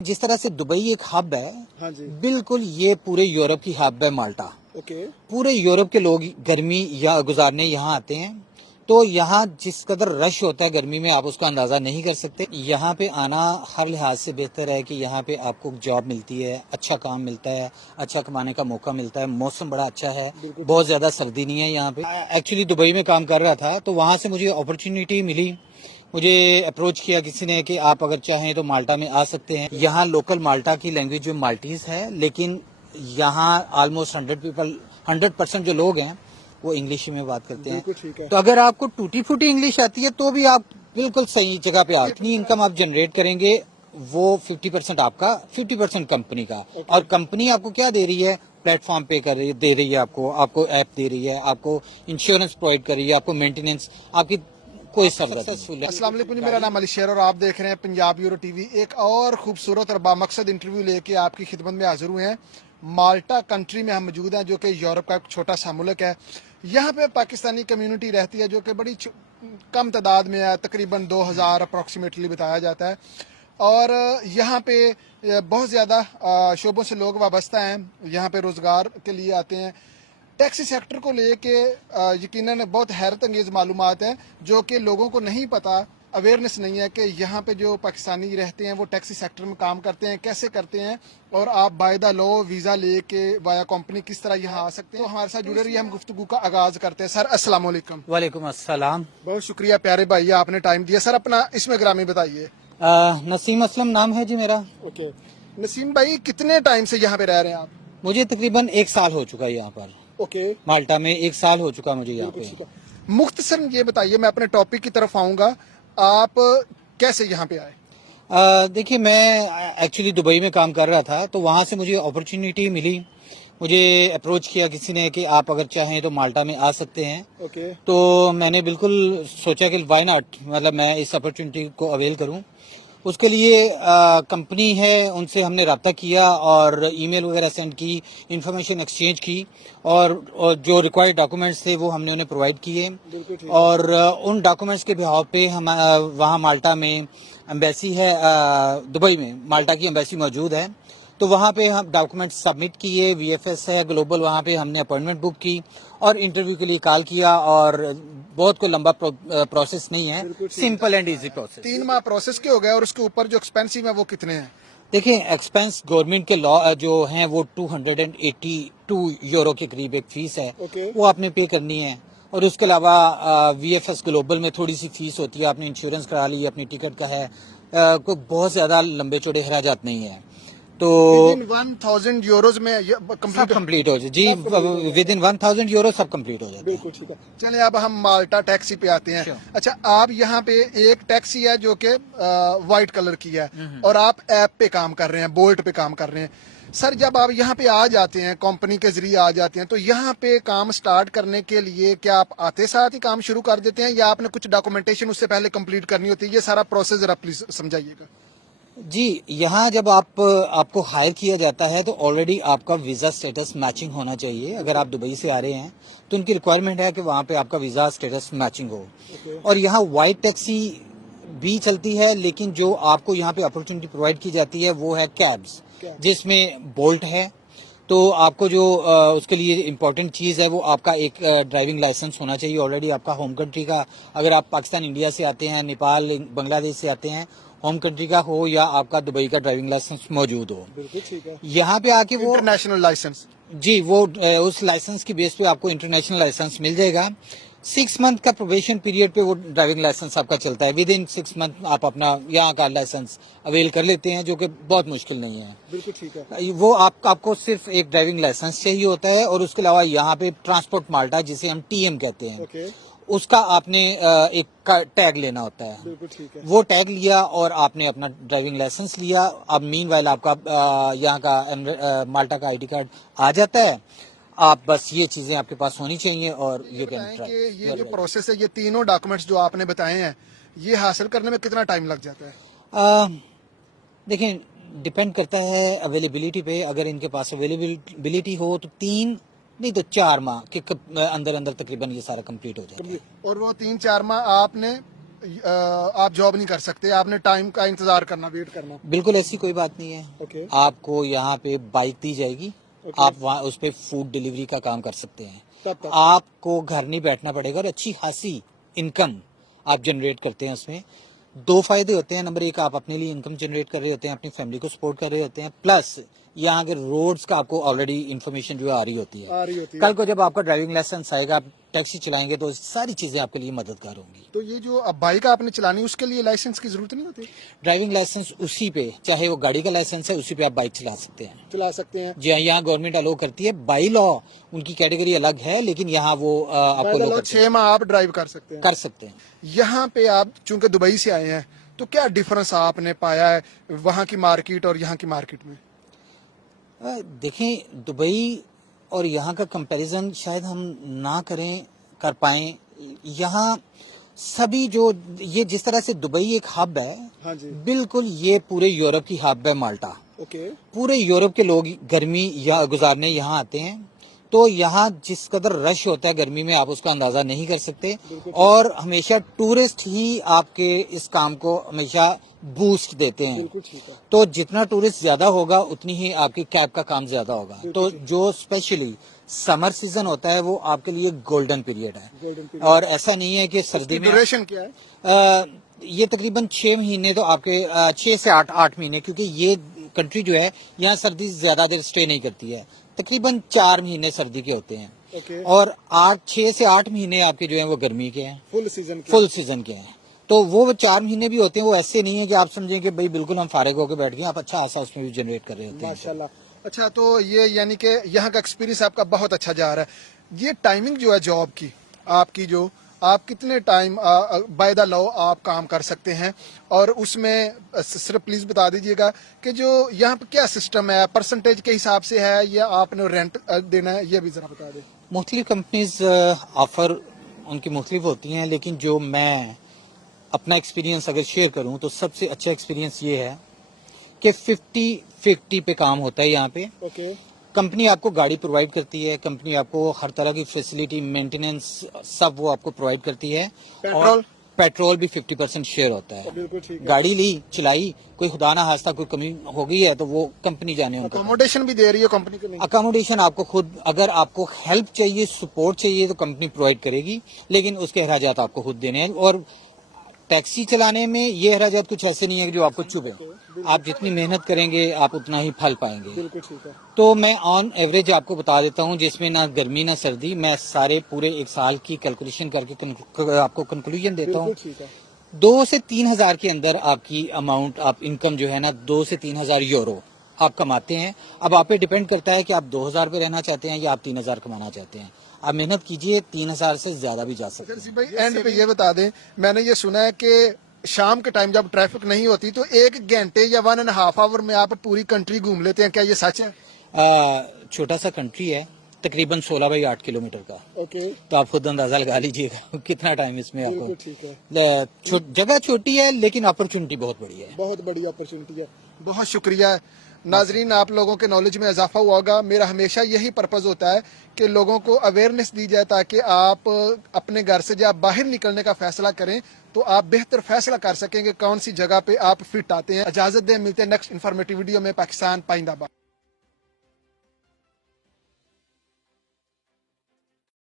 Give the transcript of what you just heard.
जिस तरह से दुबई एक हब है, हाँ जी। बिल्कुल ये पूरे यूरोप की हब है माल्टा। ओके। पूरे यूरोप के लोग गर्मी या गुजारने यहाँ आते हैं, तो यहाँ जिस कदर रश होता है गर्मी में आप उसका अंदाजा नहीं कर सकते। यहाँ पे आना हर लिहाज से बेहतर है कि यहाँ पे आपको जॉब मिलती है, अच्छा काम मिलता है, अच्छा कमाने का मौका मिलता है, मौसम बड़ा अच्छा है, बहुत ज्यादा सर्दी नहीं है यहाँ पे। एक्चुअली दुबई में काम कर रहा था तो वहाँ से मुझे अपॉर्चुनिटी मिली, मुझे अप्रोच किया किसी ने कि आप अगर चाहें तो माल्टा में आ सकते हैं। यहाँ लोकल माल्टा की लैंग्वेज जो माल्टीज है, लेकिन यहाँ ऑलमोस्ट 100% जो लोग हैं वो इंग्लिश में बात करते हैं। ठीक है। तो अगर आपको टूटी फूटी इंग्लिश आती है तो भी आप बिल्कुल सही जगह पे आते। इतनी इनकम आप जनरेट करेंगे वो 50% आपका, 50% कंपनी का। और कंपनी आपको क्या दे रही है? प्लेटफॉर्म पे कर रही दे रही है, आपको ऐप दे रही है, आपको इंश्योरेंस प्रोवाइड कर रही है, आपको मेंटेनेंस, आपकी कोई सक्सेसफुल। अस्सलाम वालेकुम जी, मेरा नाम अली शेर और आप देख रहे हैं पंजाब यूरो टीवी। एक और खूबसूरत और बामकसद इंटरव्यू लेके आपकी खिदमत में हाजिर हुए हैं। माल्टा कंट्री में हम मौजूद हैं, जो कि यूरोप का एक छोटा सा मुल्क है। यहाँ पे पाकिस्तानी कम्युनिटी रहती है, जो कि बड़ी कम तादाद में है, तकरीबन 2000 अप्रॉक्सीमेटली बताया जाता है। और यहाँ पे बहुत ज़्यादा शोबों से लोग वाबस्ता हैं, यहाँ पे रोज़गार के लिए आते हैं। टैक्सी सेक्टर को लेके यकीनन बहुत हैरत अंगेज मालूमात हैं, जो कि लोगों को नहीं पता, अवेयरनेस नहीं है कि यहाँ पे जो पाकिस्तानी रहते हैं वो टैक्सी सेक्टर में काम करते हैं, कैसे करते हैं, और आप बाय द लॉ वीज़ा लेके वाया कंपनी किस तरह यहाँ आ सकते हैं। तो हमारे साथ जुड़े रहिए, हम गुफ्तगू का आगाज करते हैं। सर अस्सलाम वालेकुम। वालेकुम अस्सलाम। बहुत शुक्रिया प्यारे भाई, आपने टाइम दिया। सर अपना इसमें ग्रामी बताइए। नसीम असलम नाम है जी मेरा। ओके। नसीम भाई, कितने टाइम से यहाँ पे रह रहे हैं आप? मुझे तकरीबन 1 साल हो चुका है यहाँ पर। ओके। माल्टा में 1 साल हो चुका मुझे यहाँ पे। मुख्तसर ये बताइए, मैं अपने टॉपिक की तरफ आऊंगा, आप कैसे यहाँ पे आए? देखिए, मैं एक्चुअली दुबई में काम कर रहा था तो वहाँ से मुझे अपॉर्चुनिटी मिली, मुझे अप्रोच किया किसी ने कि आप अगर चाहें तो माल्टा में आ सकते हैं। ओके। तो मैंने बिल्कुल सोचा कि व्हाई नॉट, मतलब मैं इस अपॉर्चुनिटी को अवेल करूं। उसके लिए कंपनी है, उनसे हमने रब्ता किया और ईमेल वगैरह सेंड की, इंफॉर्मेशन एक्सचेंज की, और जो रिक्वायर्ड डॉक्यूमेंट्स थे वो हमने उन्हें प्रोवाइड किए। और उन डॉक्यूमेंट्स के बिहाव पे हम वहाँ माल्टा में एम्बेसी है, दुबई में माल्टा की एम्बेसी मौजूद है, तो वहाँ पे हम डॉक्यूमेंट सबमिट किए। वीएफएस है ग्लोबल, वहाँ पे हमने अपॉइंटमेंट बुक की और इंटरव्यू के लिए कॉल किया। और बहुत कोई लंबा प्रोसेस नहीं है, सिंपल एंड इजी प्रोसेस। 3 माह प्रोसेस के हो गए, और उसके ऊपर जो एक्सपेंसिव है वो कितने हैं? देखिए, एक्सपेंस गवर्नमेंट के लॉ जो हैं वो 282 यूरो के करीब एक फीस है, वो आपने पे करनी है। और उसके अलावा वीएफएस ग्लोबल में थोड़ी सी फीस होती है, आपने इंश्योरेंस करा ली, अपनी टिकट का है, कोई बहुत ज्यादा लंबे चौड़े खराजात नहीं है। तो 1000 यूरोज में सब कंप्लीट हो जाए जी, विद इन 1000 यूरो सब कंप्लीट हो जाए। बिल्कुल ठीक है। चलिए अब हम माल्टा टैक्सी पे आते हैं। अच्छा, आप यहाँ पे एक टैक्सी है जो कि व्हाइट कलर की है, और आप ऐप पे काम कर रहे हैं, बोल्ट पे काम कर रहे हैं। सर, जब आप यहाँ पे आ जाते हैं, कंपनी के जरिए आ जाते हैं, तो यहाँ पे काम स्टार्ट करने के लिए क्या आप आते साथ ही काम शुरू कर देते हैं, या आपने कुछ डॉक्यूमेंटेशन उससे पहले कंप्लीट करनी होती है? ये सारा प्रोसेस जरा प्लीज समझाइएगा। जी, यहाँ जब आपको हायर किया जाता है तो ऑलरेडी आपका वीज़ा स्टेटस मैचिंग होना चाहिए। अगर आप दुबई से आ रहे हैं तो उनकी रिक्वायरमेंट है कि वहाँ पे आपका वीज़ा स्टेटस मैचिंग हो। और यहाँ वाइट टैक्सी भी चलती है, लेकिन जो आपको यहाँ पे अपॉर्चुनिटी प्रोवाइड की जाती है वो है कैब्स, जिसमें बोल्ट है। तो आपको जो उसके लिए इम्पोर्टेंट चीज़ है वो आपका एक ड्राइविंग लाइसेंस होना चाहिए ऑलरेडी आपका होम कंट्री का। अगर आप पाकिस्तान, इंडिया से आते हैं, नेपाल, बांग्लादेश से आते हैं, होम कंट्री का हो या आपका दुबई का ड्राइविंग लाइसेंस मौजूद हो। बिल्कुल ठीक है। यहाँ पे आके वो इंटरनेशनल लाइसेंस, जी, वो उस लाइसेंस की बेस पे आपको इंटरनेशनल लाइसेंस मिल जाएगा। 6 मंथ का प्रोबेशन पीरियड पे वो ड्राइविंग लाइसेंस आपका चलता है। विद इन 6 मंथ आप अपना यहाँ का लाइसेंस अवेल कर लेते हैं, जो कि बहुत मुश्किल नहीं है। बिल्कुल ठीक है। वो आपको सिर्फ एक ड्राइविंग लाइसेंस चाहिए होता है, और उसके अलावा यहाँ पे ट्रांसपोर्ट माल्टा, जिसे हम टीएम कहते हैं, उसका आपने एक टैग लेना होता है। बिल्कुल ठीक है। वो टैग लिया और आपने अपना ड्राइविंग लाइसेंस लिया। अब मीनवाइल आपका यहाँ का माल्टा का आईडी कार्ड आ जाता है। आप बस ये चीजें आपके पास होनी चाहिए और ये ये जो प्रोसेस है, ये तीनों डॉक्यूमेंट्स जो आपने बताए हैं, ये हासिल करने में कितना टाइम लग जाता है? देखिए, डिपेंड करता है अवेलेबिलिटी पे। अगर इनके पास अवेलेबिलिटी हो तो 3 नहीं तो 4 माह के अंदर अंदर तकरीबन ये सारा कंप्लीट हो जाता है। और वो 3-4 माह आपने आप जॉब नहीं कर सकते, आपने टाइम का इंतजार करना, वेट करना। बिल्कुल ऐसी कोई बात नहीं है। ओके आपको यहाँ पे बाइक दी जाएगी, ओके। आप वहाँ उस पे फूड डिलीवरी का काम कर सकते हैं। तब तक आपको घर नहीं बैठना पड़ेगा और अच्छी खासी इनकम आप जनरेट करते हैं उसमें। दो फायदे होते हैं। नंबर एक, आप अपने लिए इनकम जनरेट कर रहे होते हैं, अपनी फैमिली को सपोर्ट कर रहे होते हैं, प्लस यहाँ के रोड्स का आपको ऑलरेडी इन्फॉर्मेशन जो है आ रही होती है। आ रही होती है। कल को जब आपका ड्राइविंग लाइसेंस आएगा, आप टैक्सी चलाएंगे तो सारी चीजें आपके लिए मददगार होंगी। तो ये जो अब बाइक आपने चलानी, उसके लिए लाइसेंस की जरूरत नहीं होती? ड्राइविंग लाइसेंस उसी पे, चाहे वो गाड़ी का लाइसेंस है, उसी पे आप बाइक चला सकते हैं। चला सकते हैं। जी हाँ, यहाँ गवर्नमेंट अलो करती है। बाई लॉ उनकी कैटेगरी अलग है, लेकिन यहाँ वो आपको लो करते 6 माह आप ड्राइव कर सकते हैं। कर सकते हैं। यहाँ पे आप चूंकि दुबई से आए हैं, तो क्या डिफरेंस आपने पाया है वहाँ की मार्केट और यहाँ की मार्केट में? देखें, दुबई और यहाँ का कंपैरिजन शायद हम ना कर पाएं। यहाँ सभी जो ये जिस तरह से दुबई एक हब है, हाँ जी। बिल्कुल ये पूरे यूरोप की हब है माल्टा। ओके। पूरे यूरोप के लोग गर्मी गुजारने यहाँ आते हैं, तो यहाँ जिस कदर रश होता है गर्मी में, आप उसका अंदाजा नहीं कर सकते। और हमेशा टूरिस्ट ही आपके इस काम को हमेशा बूस्ट देते हैं। बिल्कुल ठीक है। तो जितना टूरिस्ट ज्यादा होगा, उतनी ही आपकी कैब का काम ज्यादा होगा। तो जो स्पेशली समर सीजन होता है, वो आपके लिए गोल्डन पीरियड है। Golden period. और ऐसा नहीं है कि सर्दी में ड्यूरेशन क्या है? ये तकरीबन 6 महीने तो आपके 6 से 8 महीने, क्योंकि ये कंट्री जो है यहाँ सर्दी ज्यादा देर स्टे नहीं करती है। तकरीबन 4 महीने सर्दी के होते हैं। ओके। और 6 से 8 महीने आपके जो है वो गर्मी के हैं, फुल सीजन फुल सीजन के हैं। तो वो 4 महीने भी होते हैं, वो ऐसे नहीं है कि आप समझें कि भाई बिल्कुल हम फारिग होकर बैठ गए। आप अच्छा खासा उसमें भी जनरेट कर रहे होते हैं। माशाल्लाह। अच्छा, तो ये यानी कि यहाँ का एक्सपीरियंस आपका बहुत अच्छा जा रहा है। ये टाइमिंग जो है जॉब की आपकी, जो आप कितने टाइम बाय द लॉ आप काम कर सकते हैं, और उसमें सिर्फ प्लीज बता दीजिएगा कि जो यहाँ पे क्या सिस्टम है, परसेंटेज के हिसाब से है या आपने रेंट देना है, ये भी जरा बता दें। मुख्तलिफ कंपनीज ऑफर उनकी मुख्तलिफ होती हैं, लेकिन जो मैं अपना एक्सपीरियंस अगर शेयर करूं तो सबसे अच्छा एक्सपीरियंस ये है कि 50-50 पे काम होता है यहाँ पे। ओके। कंपनी आपको गाड़ी प्रोवाइड करती है, कंपनी आपको हर तरह की फैसिलिटी, मेंटेनेंस, सब वो आपको प्रोवाइड करती है। और पेट्रोल भी 50% शेयर होता है। बिल्कुल ठीक है। गाड़ी ली, चलाई, कोई खुदा ना खास्ता कोई कमी हो गई है तो वो कंपनी जाने उनका। अकोमोडेशन भी दे रही है कंपनी के? नहीं। अकोमोडेशन आपको खुद, अगर आपको हेल्प चाहिए, सपोर्ट चाहिए, तो कंपनी प्रोवाइड करेगी, लेकिन उसके अखराजात आपको खुद देने हैं। और टैक्सी चलाने में ये अखराजात कुछ ऐसे नहीं है कि जो आपको चुभे। आप जितनी मेहनत करेंगे, आप उतना ही फल पाएंगे। बिल्कुल ठीक है। तो मैं ऑन एवरेज आपको बता देता हूँ, जिसमें ना गर्मी ना सर्दी, मैं सारे पूरे एक साल की कैलकुलेशन करके आपको कंक्लूजन देता हूँ। ठीक है। 2 से 3 हजार के अंदर आपकी अमाउंट, आप इनकम जो है ना, 2 से 3 हजार यूरो आप कमाते हैं। अब आप पे डिपेंड करता है कि आप 2000 पे रहना चाहते हैं या आप 3000 कमाना चाहते हैं। आप मेहनत कीजिए, 3000 से ज्यादा भी जा सकते हैं। भाई एंड पे ये बता दें, मैंने ये सुना है कि शाम के टाइम जब ट्रैफिक नहीं होती तो 1 घंटे या 1.5 आवर में आप पूरी कंट्री घूम लेते हैं, क्या ये सच है? छोटा सा कंट्री है, तकरीबन 16/8 किलोमीटर का। ओके। तो आप खुद अंदाजा लगा लीजिएगा कितना टाइम इसमें आपको। ठीक है। जगह छोटी है, लेकिन अपॉर्चुनिटी बहुत बड़ी है। बहुत बड़ी अपॉर्चुनिटी है। बहुत शुक्रिया नाजरीन, आप लोगों के नॉलेज में इजाफा हुआ होगा। मेरा हमेशा यही पर्पज होता है कि लोगों को अवेयरनेस दी जाए, ताकि आप अपने घर से जब बाहर निकलने का फैसला करें तो आप बेहतर फैसला कर सकेंगे कौन सी जगह पे आप फिट आते हैं। इजाजत दें, मिलते हैं नेक्स्ट इन्फॉर्मेटिव वीडियो में। पाकिस्तान पाइंदाबाद।